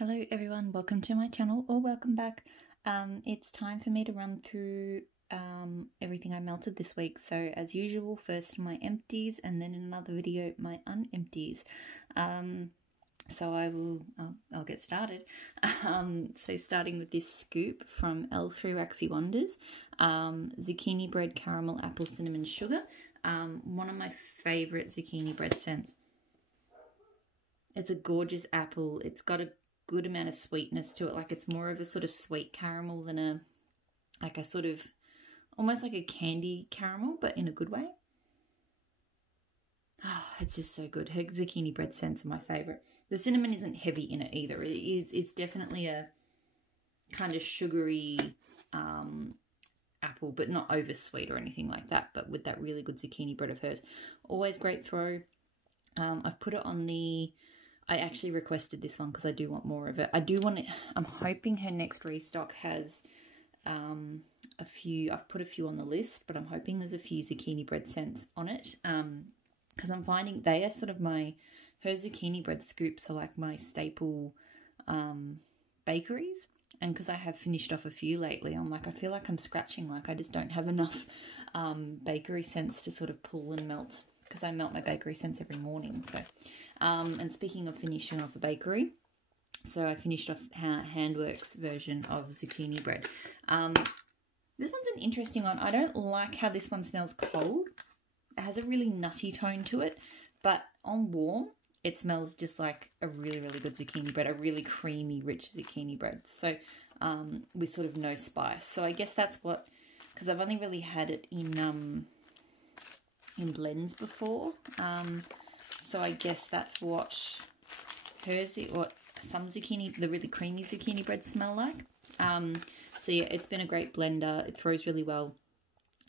Hello everyone, welcome to my channel or welcome back. It's time for me to run through everything I melted this week. So as usual, first my empties and then in another video my unempties. So I'll get started. So starting with this scoop from L3 Waxy Wonders, zucchini bread, caramel, apple, cinnamon, sugar. One of my favourite zucchini bread scents. It's a gorgeous apple. It's got a good amount of sweetness to it. Like it's more of a sort of sweet caramel than a sort of almost like a candy caramel, but in a good way. Oh, it's just so good. Her zucchini bread scents are my favourite. The cinnamon isn't heavy in it either. It's definitely a kind of sugary apple, but not over sweet or anything like that, but with that really good zucchini bread of hers. Always great throw. I've put it on the... I actually requested this one because I do want more of it. I do want it. I'm hoping her next restock has a few. I've put a few on the list, but I'm hoping there's a few zucchini bread scents on it. Because I'm finding they are sort of her zucchini bread scoops are like my staple bakeries. And because I have finished off a few lately, I'm like, I feel like I'm scratching. Like I just don't have enough bakery scents to sort of pull and melt. Because I melt my bakery scents every morning. So, and speaking of finishing off a bakery, so I finished off Handworks version of zucchini bread. This one's an interesting one. I don't like how this one smells cold. It has a really nutty tone to it, but on warm, it smells just like a really, really good zucchini bread, a really creamy, rich zucchini bread. So, with sort of no spice. So I guess that's what, because I've only really had it in blends before, so I guess that's what some zucchini, the really creamy zucchini breads smell like. So yeah, it's been a great blender. It throws really well.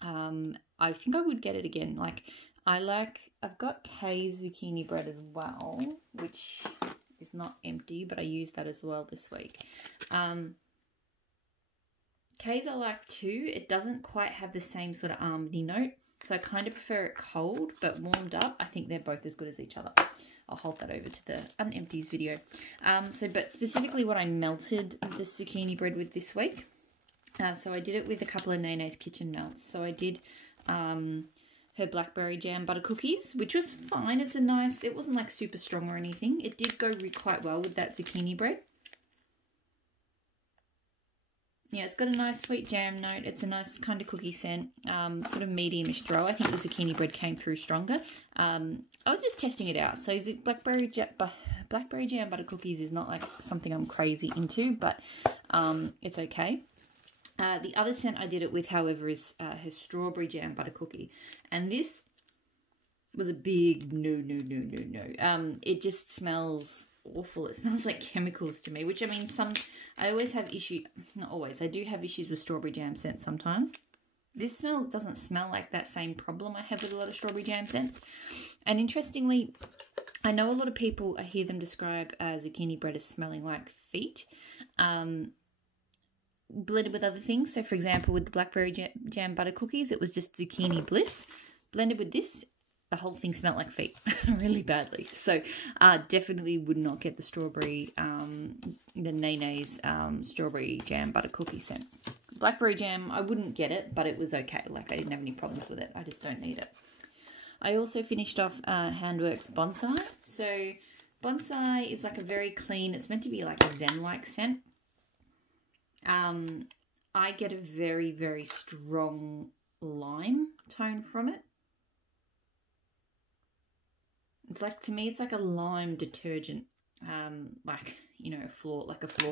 I think I would get it again. Like I've got Kay's zucchini bread as well, which is not empty, but I used that as well this week. Kay's I like too. It doesn't quite have the same sort of almondy note. So I kind of prefer it cold, but warmed up, I think they're both as good as each other. I'll hold that over to the unempties video. But specifically what I melted the zucchini bread with this week. So I did it with a couple of Nene's Kitchen melts. So I did her blackberry jam butter cookies, which was fine. It's a nice, it wasn't like super strong or anything. It did go quite well with that zucchini bread. Yeah, it's got a nice sweet jam note. It's a nice kind of cookie scent, sort of medium-ish throw. I think the zucchini bread came through stronger. I was just testing it out. So blackberry jam butter cookies is not like something I'm crazy into, but it's okay. The other scent I did it with, however, is her strawberry jam butter cookie. And this was a big no. It just smells awful. It smells like chemicals to me, which I mean, I always have issues, not always, I do have issues with strawberry jam scents sometimes. This doesn't smell like that same problem I have with a lot of strawberry jam scents. And interestingly, I know a lot of people, I hear them describe zucchini bread as smelling like feet, blended with other things. So for example, with the blackberry jam butter cookies, it was just zucchini bliss. Blended with this, the whole thing smelled like feet really badly. So definitely would not get the strawberry, the Nene's strawberry jam butter cookie scent. Blackberry jam, I wouldn't get it, but it was okay. Like I didn't have any problems with it. I just don't need it. I also finished off Handworks Bonsai. So Bonsai is like a very clean, it's meant to be like a zen-like scent. I get a very, very strong lime tone from it. It's like, to me, it's like a lime detergent, like, you know, a floor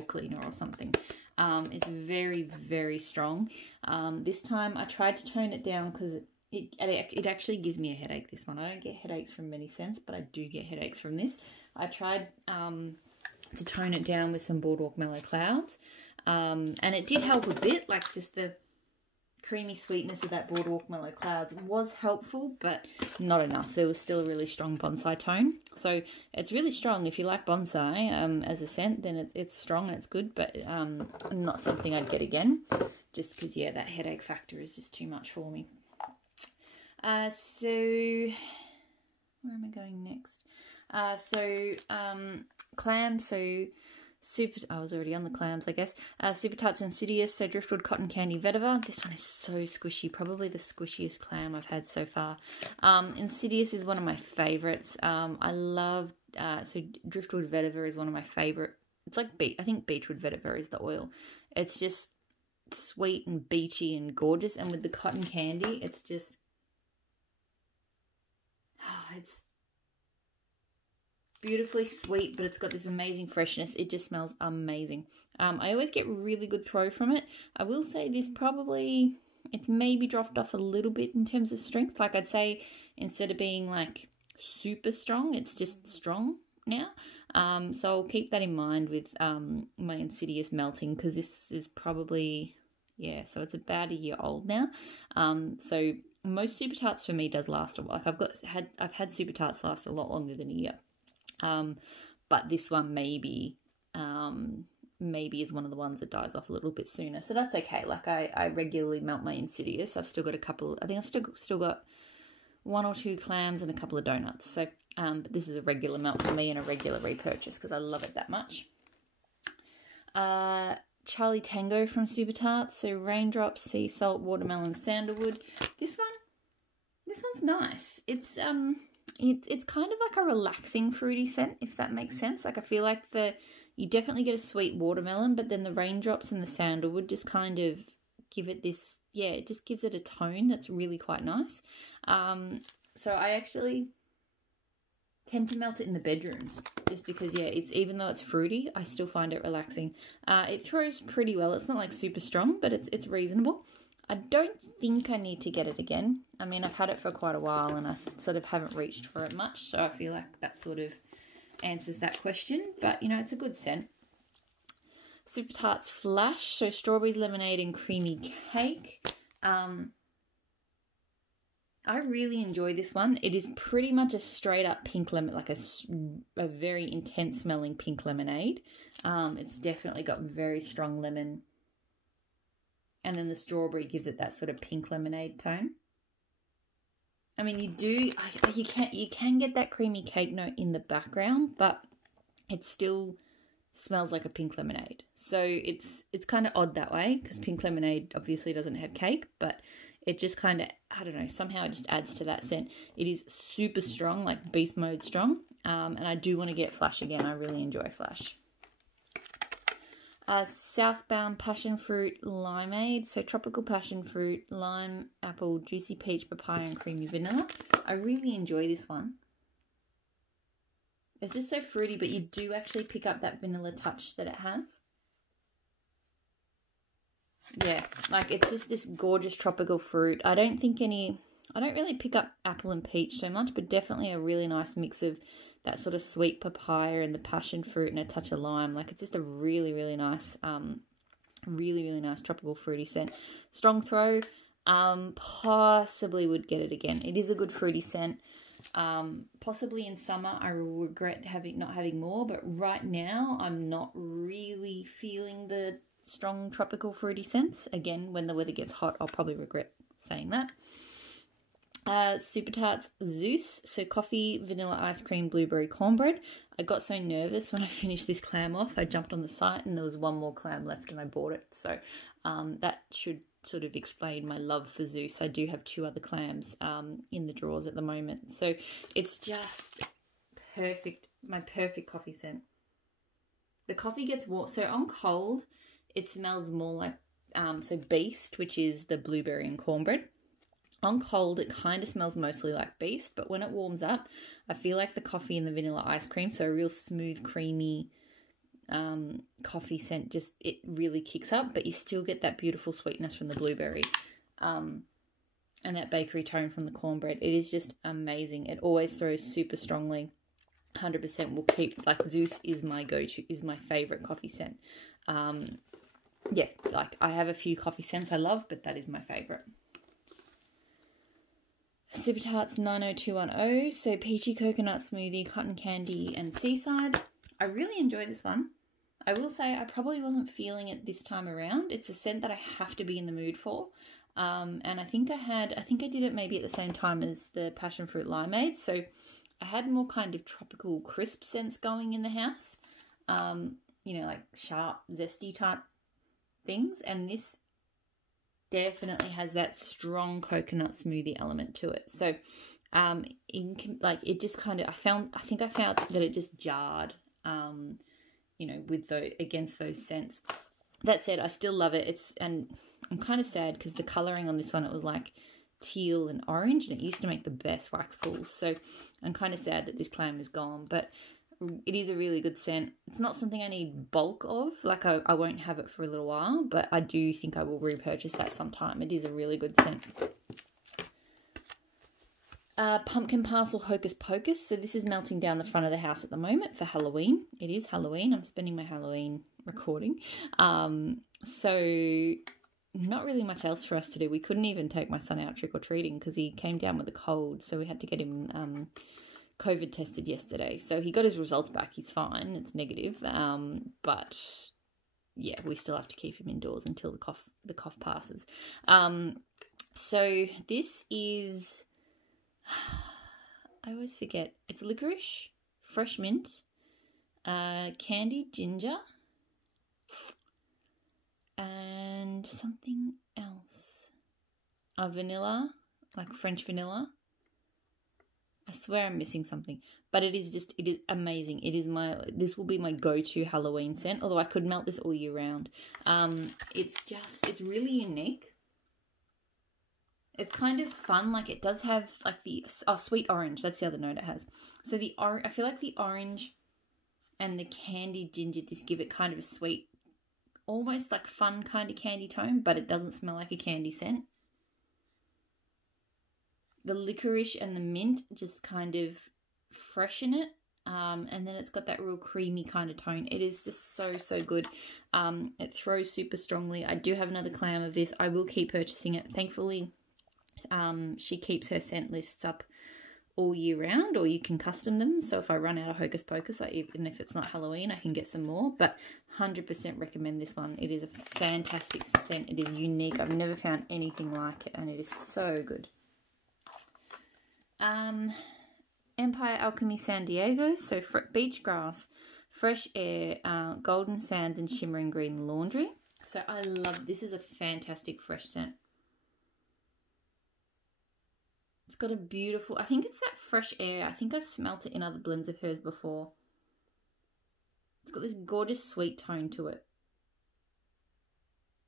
cleaner or something. It's very, very strong. This time I tried to tone it down because it actually gives me a headache, this one. I don't get headaches from many scents, but I do get headaches from this. I tried to tone it down with some Boardwalk Mellow Clouds, and it did help a bit, like just the creamy sweetness of that Boardwalk Mellow Clouds was helpful, but not enough. There was still a really strong bonsai tone. So it's really strong. If you like bonsai as a scent, then it's strong and it's good, but not something I'd get again, just because, yeah, that headache factor is just too much for me. So where am I going next? Clams. So I was already on the clams, I guess. Super Tarts Insidious, so Driftwood Cotton Candy Vetiver. This one is so squishy, probably the squishiest clam I've had so far. Insidious is one of my favourites. I love, so Driftwood Vetiver is one of my favourite. It's like, I think Beechwood Vetiver is the oil. It's just sweet and beachy and gorgeous. And with the cotton candy, it's just, it's beautifully sweet, but it's got this amazing freshness. It just smells amazing. I always get really good throw from it. I will say this probably, it's maybe dropped off a little bit in terms of strength. Like I'd say instead of being like super strong, it's just strong now. So I'll keep that in mind with my Insidious melting, because this is probably, yeah, so it's about a year old now. So most Super Tarts for me does last a while. Like I've had Super Tarts last a lot longer than a year. But this one maybe is one of the ones that dies off a little bit sooner. So that's okay. Like I regularly melt my Insidious. I've still got a couple, I think I've still got 1 or 2 clams and a couple of donuts. So, but this is a regular melt for me and a regular repurchase because I love it that much. Charlie Tango from Super Tarts. So Raindrops, Sea Salt, Watermelon, Sandalwood. This one's nice. It's kind of like a relaxing fruity scent, if that makes sense. Like I feel like you definitely get a sweet watermelon, but then the raindrops and the sandalwood just kind of give it this, yeah, it just gives it a tone that's really quite nice. So I actually tend to melt it in the bedrooms just because, yeah, even though it's fruity, I still find it relaxing. It throws pretty well. It's not like super strong, but it's reasonable. I don't think I need to get it again. I mean, I've had it for quite a while and I sort of haven't reached for it much. So I feel like that sort of answers that question. But, you know, it's a good scent. Super Tarts Flash. So strawberries, lemonade and creamy cake. I really enjoy this one. It is pretty much a straight up pink lemon, like a very intense smelling pink lemonade. It's definitely got very strong lemon. And then the strawberry gives it that sort of pink lemonade tone. I mean, you can get that creamy cake note in the background, but it still smells like a pink lemonade. So it's kind of odd that way because pink lemonade obviously doesn't have cake, but it just kind of, I don't know, somehow it just adds to that scent. It is super strong, like beast mode strong. And I do want to get Flash again. I really enjoy Flash. Southbound Passion Fruit Limeade. So tropical passion fruit, lime, apple, juicy peach, papaya and creamy vanilla. I really enjoy this one. It's just so fruity, but you do actually pick up that vanilla touch that it has. Yeah, like it's just this gorgeous tropical fruit. I don't really pick up apple and peach so much, but definitely a really nice mix of that sort of sweet papaya and the passion fruit and a touch of lime. Like it's just a really, really nice, really nice tropical fruity scent. Strong throw, possibly would get it again. It is a good fruity scent. Possibly in summer I will regret not having more, but right now I'm not really feeling the strong tropical fruity scents. Again, when the weather gets hot, I'll probably regret saying that. Super Tarts Zeus, so coffee, vanilla ice cream, blueberry cornbread. I got so nervous when I finished this clam off. I jumped on the site and there was one more clam left and I bought it. So that should sort of explain my love for Zeus. I do have 2 other clams in the drawers at the moment. So it's just perfect, my perfect coffee scent. The coffee gets warm, so on cold, it smells more like, so Beast, which is the blueberry and cornbread. On cold, it kind of smells mostly like Beast, but when it warms up, I feel like the coffee and the vanilla ice cream, so a real smooth, creamy coffee scent, just it really kicks up, but you still get that beautiful sweetness from the blueberry and that bakery tone from the cornbread. It is just amazing. It always throws super strongly. 100% will keep, like Zeus is my go-to, is my favourite coffee scent. Yeah, like I have a few coffee scents I love, but that is my favourite. Super Tarts 90210, so peachy coconut smoothie, cotton candy and seaside. I really enjoy this one. I will say I probably wasn't feeling it this time around. It's a scent that I have to be in the mood for. And I think I did it maybe at the same time as the passion fruit limeade. So I had more kind of tropical crisp scents going in the house. you know, like sharp, zesty type things. And this definitely has that strong coconut smoothie element to it. So like it just kind of, I think I found that it just jarred, you know, with against those scents. That said, I still love it. And I'm kind of sad because the colouring on this one, it was like teal and orange, and it used to make the best wax pools. So I'm kind of sad that this clam is gone, but it is a really good scent. It's not something I need bulk of. Like I won't have it for a little while, but I do think I will repurchase that sometime. It is a really good scent. Pumpkin Parcel Hocus Pocus. So this is melting down the front of the house at the moment for Halloween. It is Halloween. I'm spending my Halloween recording. So not really much else for us to do. We couldn't even take my son out trick-or-treating because he came down with a cold. So we had to get him COVID tested yesterday. So he got his results back. He's fine. It's negative. But yeah, we still have to keep him indoors until the cough passes. So this is... I always forget. It's licorice, fresh mint, candied ginger, and something else. Vanilla, like French vanilla. I swear I'm missing something, but it is amazing. This will be my go-to Halloween scent, although I could melt this all year round. It's really unique. It's kind of fun. Like it does have like sweet orange. That's the other note it has. So I feel like the orange and the candied ginger just give it kind of a sweet, almost like fun kind of candy tone, but it doesn't smell like a candy scent. The licorice and the mint just kind of freshen it. And then it's got that real creamy kind of tone. It is just so, so good. It throws super strongly. I do have another clam of this. I will keep purchasing it. Thankfully, she keeps her scent lists up all year round, or you can custom them. So if I run out of Hocus Pocus, even if it's not Halloween, I can get some more. But 100% recommend this one. It is a fantastic scent. It is unique. I've never found anything like it, and it is so good. Empire Alchemy San Diego. So beach grass, fresh air, golden sand, and shimmering green laundry. So I love this. Is a fantastic fresh scent. It's got a beautiful, I think it's that fresh air. I think I've smelt it in other blends of hers before. It's got this gorgeous sweet tone to it.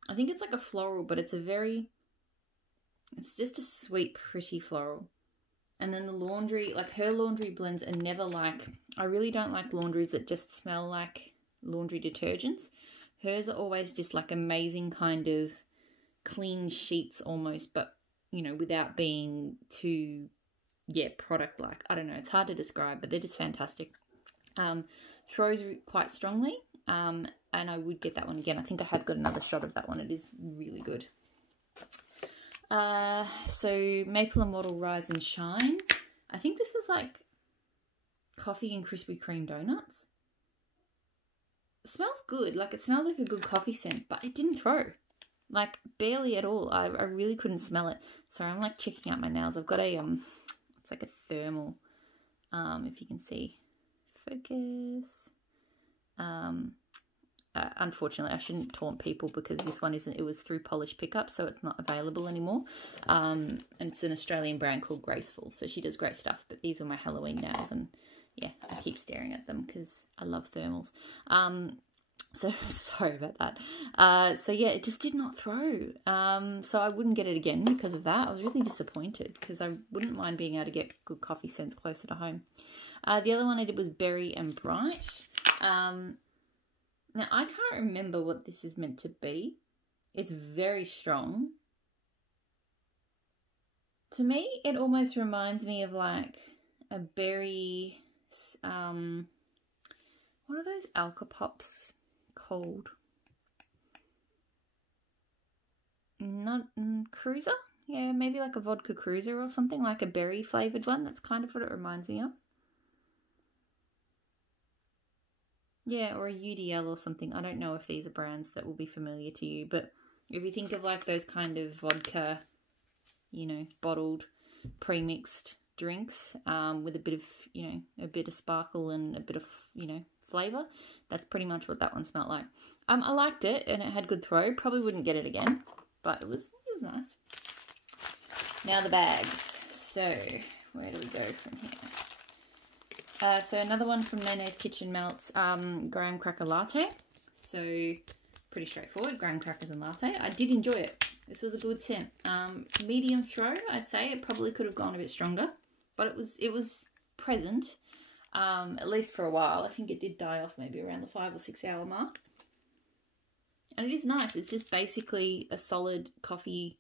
I think it's like a floral, but it's just a sweet, pretty floral. And then the laundry, like her laundry blends are never like, I really don't like laundries that just smell like laundry detergents. Hers are always just like amazing kind of clean sheets almost, but you know, without being too, product-like. I don't know. It's hard to describe, but they're just fantastic. Throws quite strongly, and I would get that one again. I think I have got another shot of that one. It is really good. So Maple and Wattle Rise and Shine. I think this was like coffee and Krispy Kreme donuts. It smells good. Like it smells like a good coffee scent, but it didn't throw. Like barely at all. I really couldn't smell it. Sorry, I'm like checking out my nails. I've got a it's like a thermal, if you can see. Focus. Unfortunately, I shouldn't taunt people because this one isn't. It was through Polish Pickup, so it's not available anymore. And it's an Australian brand called Graceful, so she does great stuff. But these were my Halloween nails, and yeah, I keep staring at them because I love thermals. So sorry about that. So yeah, it just did not throw. So I wouldn't get it again because of that. I was really disappointed because I wouldn't mind being able to get good coffee scents closer to home. The other one I did was Berry and Bright. Now I can't remember what this is meant to be. It's very strong. To me, it almost reminds me of like a berry, what are those Alka-Pops called? Not Cruiser? Yeah, maybe like a vodka Cruiser or something, like a berry flavoured one. That's kind of what it reminds me of. Yeah, or a UDL or something. I don't know if these are brands that will be familiar to you, but if you think of like those kind of vodka, you know, bottled, pre-mixed drinks with a bit of, you know, a bit of sparkle and a bit of, you know, flavour. That's pretty much what that one smelled like. I liked it, and it had good throw. Probably wouldn't get it again, but it was nice. Now the bags. So where do we go from here? So another one from Nene's Kitchen Melts, graham cracker latte. So pretty straightforward, graham crackers and latte. I did enjoy it. This was a good scent. Medium throw, I'd say. It probably could have gone a bit stronger, but it was present, at least for a while. I think it did die off maybe around the 5 or 6 hour mark. And it is nice. It's just basically a solid coffee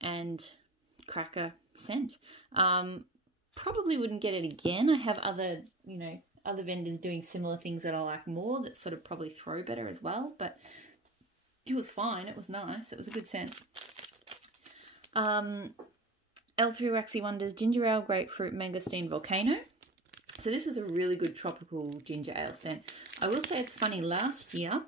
and cracker scent. Probably wouldn't get it again. I have other, other vendors doing similar things that I like more that sort of probably throw better as well, but it was fine. It was nice. It was a good scent. L3 Waxy Wonders Ginger Ale, Grapefruit, Mangosteen, Volcano. So this was a really good tropical ginger ale scent. I will say it's funny, last year,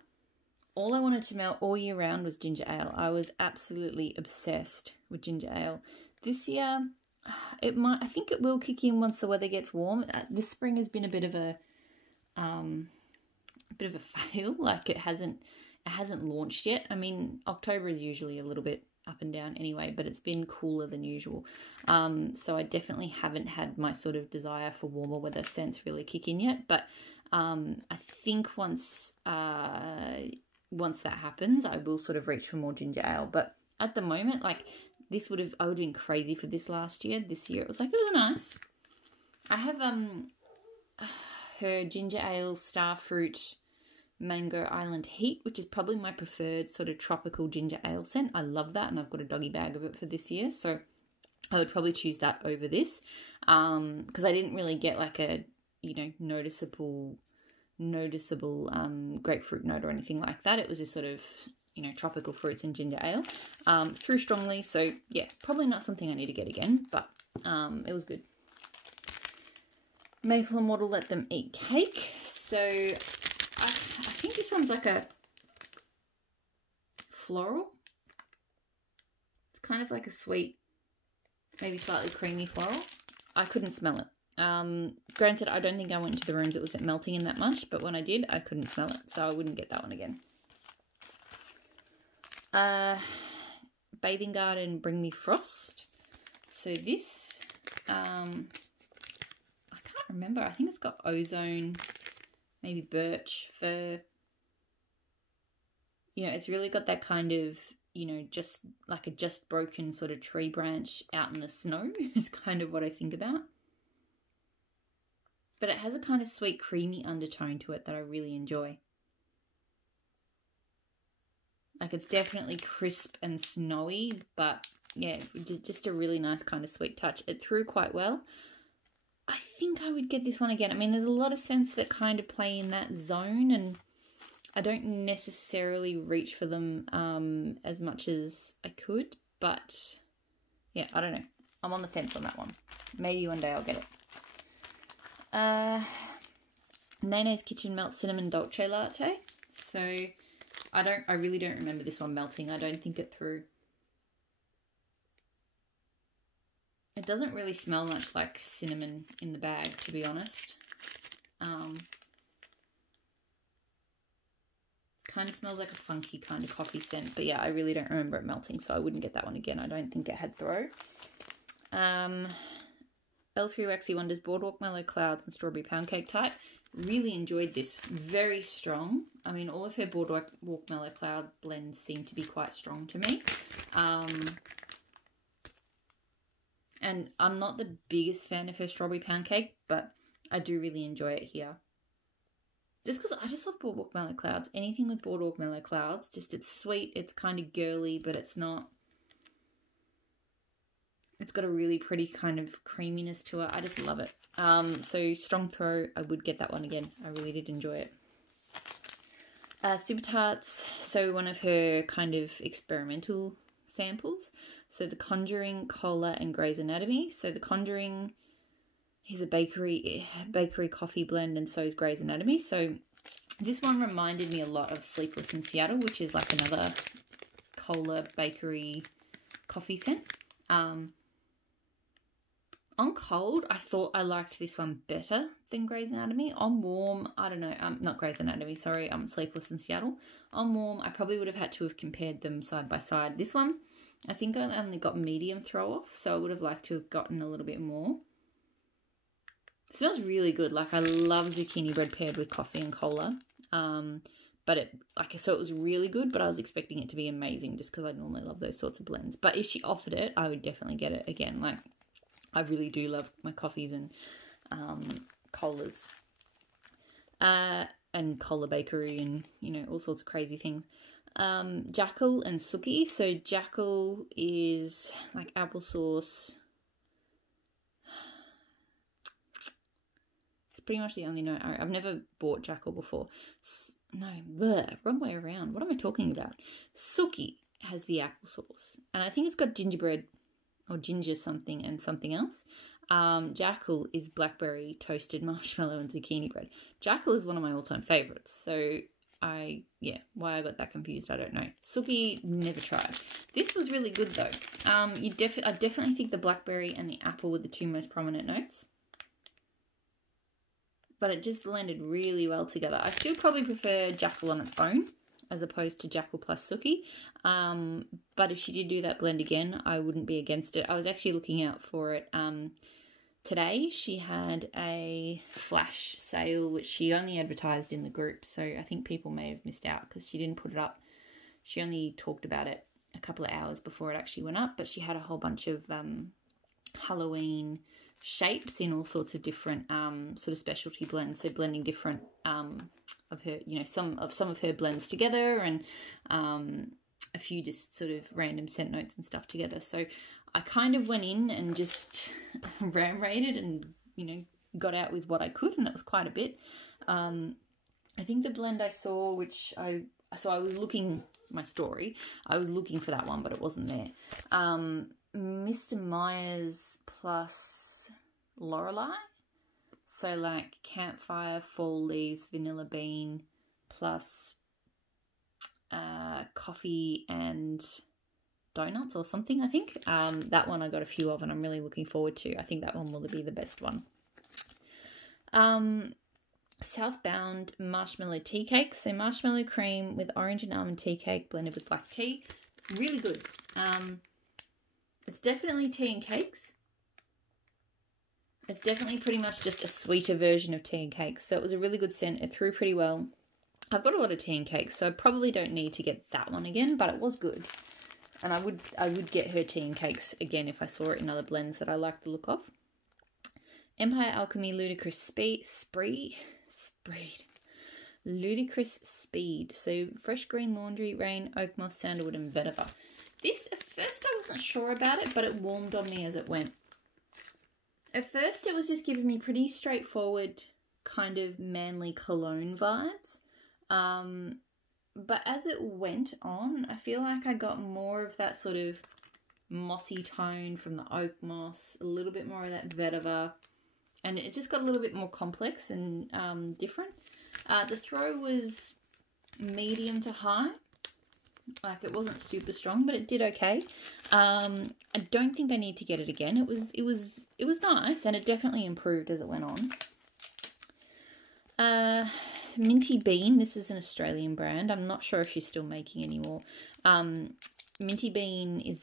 all I wanted to melt all year round was ginger ale. I was absolutely obsessed with ginger ale. This year, I think it will kick in once the weather gets warm. This spring has been a bit of a fail. Like it hasn't launched yet. I mean, October is usually a little bit up and down anyway, but it's been cooler than usual. So I definitely haven't had my sort of desire for warmer weather scents really kick in yet. But I think once that happens, I will sort of reach for more ginger ale. But at the moment, like I would have been crazy for this last year. This year it was nice. I have her ginger ale starfruit Mango Island Heat, which is probably my preferred sort of tropical ginger ale scent. I love that, and I've got a doggy bag of it for this year, so I would probably choose that over this, because I didn't really get like a noticeable grapefruit note or anything like that. It was just sort of tropical fruits and ginger ale. Threw strongly, so yeah, probably not something I need to get again, but it was good. Maple and Water Let Them Eat Cake. So I think this one's like a floral. It's kind of like a sweet, maybe slightly creamy floral. I couldn't smell it. Granted, I don't think I went to the rooms it wasn't melting in that much, but when I did, I couldn't smell it, so I wouldn't get that one again. Bathing Garden Bring Me Frost. So this, I can't remember. I think it's got ozone, maybe birch, fir. It's really got that kind of, just like a just broken sort of tree branch out in the snow is kind of what I think about. But it has a kind of sweet, creamy undertone to it that I really enjoy. Like, it's definitely crisp and snowy, but yeah, just a really nice kind of sweet touch. It threw quite well. I think I would get this one again. I mean, there's a lot of scents that kind of play in that zone, and I don't necessarily reach for them as much as I could, but yeah, I don't know. I'm on the fence on that one. Maybe one day I'll get it. Nene's Kitchen Melt Cinnamon Dolce Latte. So I really don't remember this one melting. I don't think it threw. It doesn't really smell much like cinnamon in the bag, to be honest. Kind of smells like a funky kind of coffee scent, but yeah, I really don't remember it melting, so I wouldn't get that one again. I don't think it had throw. L3 Waxy Wonders Boardwalk Mellow Clouds and Strawberry Pound Cake Type. Really enjoyed this. Very strong. I mean, all of her Boardwalk Mellow Cloud blends seem to be quite strong to me. And I'm not the biggest fan of her Strawberry Pound Cake, but I do really enjoy it here. Just because I just love Boardwalk Mellow Clouds. Anything with Boardwalk Mellow Clouds, just it's sweet, it's kind of girly, but it's not. It's got a really pretty kind of creaminess to it. I just love it. So strong throw, I would get that one again. I really did enjoy it. Super Tarts, so one of her kind of experimental samples. So The Conjuring, Cola, and Grey's Anatomy. So The Conjuring is a bakery coffee blend, and so is Grey's Anatomy. So this one reminded me a lot of Sleepless in Seattle, which is like another cola bakery coffee scent. On cold, I thought I liked this one better than Grey's Anatomy. On warm, I don't know, not Grey's Anatomy, sorry, Sleepless in Seattle. On warm, I probably would have had to have compared them side by side. This one, I think I only got medium throw off, so I would have liked to have gotten a little bit more. It smells really good. Like, I love zucchini bread paired with coffee and cola. But it, like, so it was really good, but I was expecting it to be amazing just because I normally love those sorts of blends. But if she offered it, I would definitely get it again. Like, I really do love my coffees and colas. And cola bakery and, you know, all sorts of crazy things. Jackal and Suki. So Jackal is like applesauce. It's pretty much the only note. I've never bought Jackal before. No, bleh, wrong way around. What am I talking about? Suki has the applesauce. And I think it's got gingerbread or ginger something and something else. Jackal is blackberry, toasted marshmallow and zucchini bread. Jackal is one of my all-time favourites. So why I got that confused, I don't know. Suki, never tried. This was really good though. I definitely think the blackberry and the apple were the two most prominent notes. But it just blended really well together. I still probably prefer Jackal on its own as opposed to Jackal plus Suki. But if she did do that blend again, I wouldn't be against it. I was actually looking out for it today. She had a flash sale, which she only advertised in the group. So I think people may have missed out because she didn't put it up. She only talked about it a couple of hours before it actually went up. But she had a whole bunch of Halloween shapes in all sorts of different sort of specialty blends. So blending different of her, you know, some of her blends together and a few just sort of random scent notes and stuff together. So I kind of went in and just ram raided and, you know, got out with what I could, and it was quite a bit. I think the blend I saw, which I was looking, my story, I was looking for that one, but it wasn't there. Mr. Myers plus Lorelei. So like campfire, fall leaves, vanilla bean plus coffee and donuts or something, I think. That one I got a few of and I'm really looking forward to. I think that one will be the best one. Southbound marshmallow tea cake. So marshmallow cream with orange and almond tea cake blended with black tea. Really good. It's definitely tea and cakes. It's definitely pretty much just a sweeter version of tea and cakes. So it was a really good scent. It threw pretty well. I've got a lot of tea and cakes, so I probably don't need to get that one again, but it was good. And I would get her tea and cakes again if I saw it in other blends that I like the look of. Empire Alchemy Ludicrous Speed. Ludicrous Speed. So fresh green laundry, rain, oak moss, sandalwood and vetiver. This, at first I wasn't sure about it, but it warmed on me as it went. At first it was just giving me pretty straightforward kind of manly cologne vibes. But as it went on, I feel like I got more of that sort of mossy tone from the oak moss, a little bit more of that vetiver, and it just got a little bit more complex and different. The throw was medium to high. Like, it wasn't super strong, but it did okay. I don't think I need to get it again. It was nice, and it definitely improved as it went on. Minty Bean. This is an Australian brand. I'm not sure if she's still making any more. Minty Bean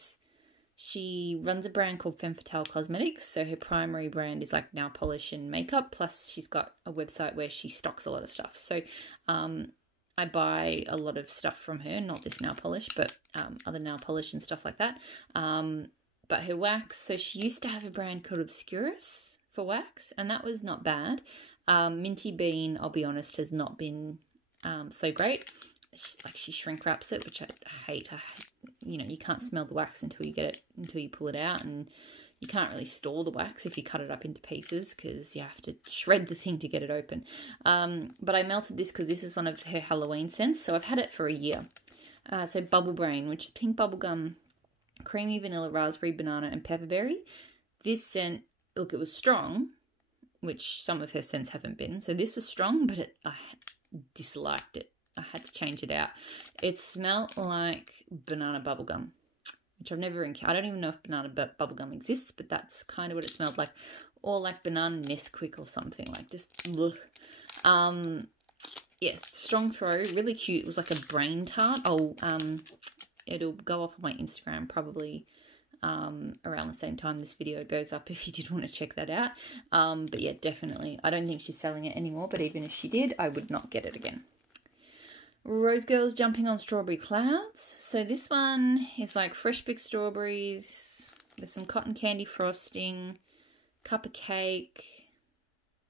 she runs a brand called Femme Fatale Cosmetics. So her primary brand is like nail polish and makeup. Plus she's got a website where she stocks a lot of stuff. So I buy a lot of stuff from her, not this nail polish, but other nail polish and stuff like that. But her wax, so she used to have a brand called Obscurus for wax, and that was not bad. Minty Bean, I'll be honest, has not been so great. She shrink wraps it, which I hate. You know, you can't smell the wax until you pull it out, and you can't really store the wax if you cut it up into pieces because you have to shred the thing to get it open. But I melted this because this is one of her Halloween scents, so I've had it for a year. So Bubble Brain, which is pink bubblegum, creamy vanilla, raspberry, banana, and pepperberry. This scent, look, it was strong, which some of her scents haven't been. So this was strong, but I disliked it. I had to change it out. It smelled like banana bubblegum. which I've never encountered. I don't even know if banana bubblegum exists, but that's kind of what it smelled like. Or like banana Nesquik or something, like just ugh. Yeah, strong throw, really cute. It was like a brain tart. It'll go up on my Instagram probably around the same time this video goes up if you did want to check that out. But yeah, definitely. I don't think she's selling it anymore, but even if she did, I would not get it again. Rose Girls Jumping on Strawberry Clouds. So this one is like fresh baked strawberries. There's some cotton candy frosting, cup of cake,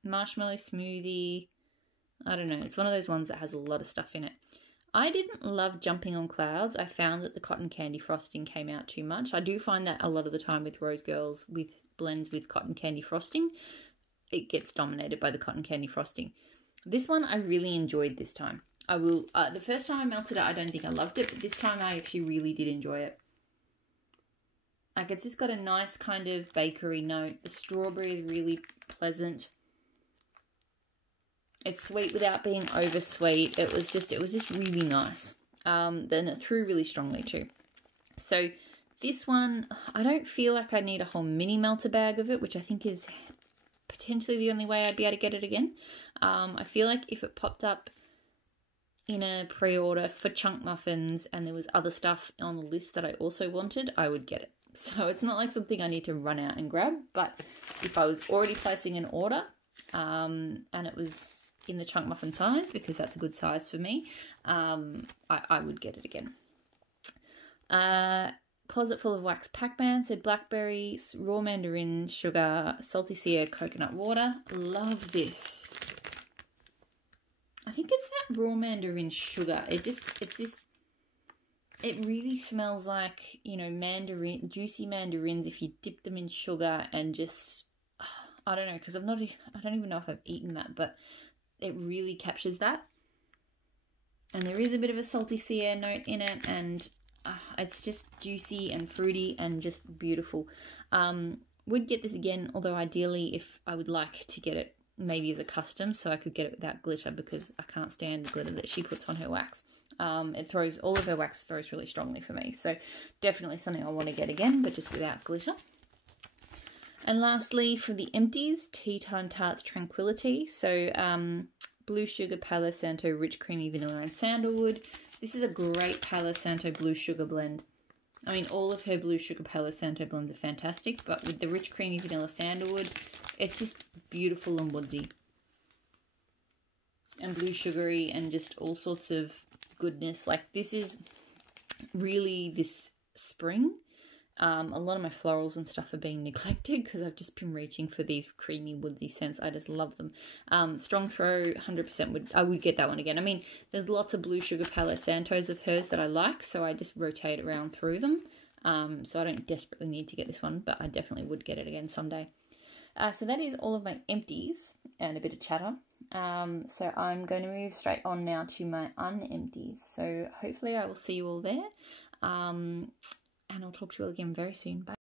marshmallow smoothie. I don't know. It's one of those ones that has a lot of stuff in it. I didn't love Jumping on Clouds. I found that the cotton candy frosting came out too much. I do find that a lot of the time with Rose Girls, with blends with cotton candy frosting, it gets dominated by the cotton candy frosting. This one I really enjoyed this time. The first time I melted it, I don't think I loved it, but this time I actually really did enjoy it. Like, it's just got a nice kind of bakery note. The strawberry is really pleasant. It's sweet without being over sweet. It was just really nice. Then it threw really strongly too. So this one, I don't feel like I need a whole mini melter bag of it, which I think is potentially the only way I'd be able to get it again. I feel like if it popped up in a pre-order for chunk muffins and there was other stuff on the list that I also wanted, I would get it. So it's not like something I need to run out and grab, but if I was already placing an order and it was in the chunk muffin size, because that's a good size for me, I would get it again. Closet Full of Wax Pac-Man, so blackberry, raw mandarin, sugar, salty sea, coconut water. Love this. I think it's that raw mandarin sugar. It really smells like, you know, juicy mandarins if you dip them in sugar and just, I don't know, because I don't even know if I've eaten that, but it really captures that. And there is a bit of a salty sea air note in it, and it's just juicy and fruity and just beautiful. Would get this again, although ideally if I would like to get it maybe as a custom so I could get it without glitter, because I can't stand the glitter that she puts on her wax. All of her wax throws really strongly for me, so definitely something I want to get again, but just without glitter. And lastly, for the Empties, Tea Time Tarts Tranquility. So Blue Sugar, Palo Santo, Rich Creamy Vanilla and Sandalwood. This is a great Palo Santo Blue Sugar blend. I mean, all of her Blue Sugar Palo Santo blends are fantastic, but with the Rich Creamy Vanilla Sandalwood, it's just beautiful and woodsy. And blue sugary and just all sorts of goodness. Like, this is really this spring. A lot of my florals and stuff are being neglected because I've just been reaching for these creamy woodsy scents. I just love them. Strong throw, 100% I would get that one again. I mean, there's lots of Blue Sugar Palo Santos of hers that I like, so I just rotate around through them. So I don't desperately need to get this one, but I definitely would get it again someday. So that is all of my empties and a bit of chatter. So I'm going to move straight on now to my unempties. So hopefully I will see you all there. And I'll talk to you all again very soon. Bye.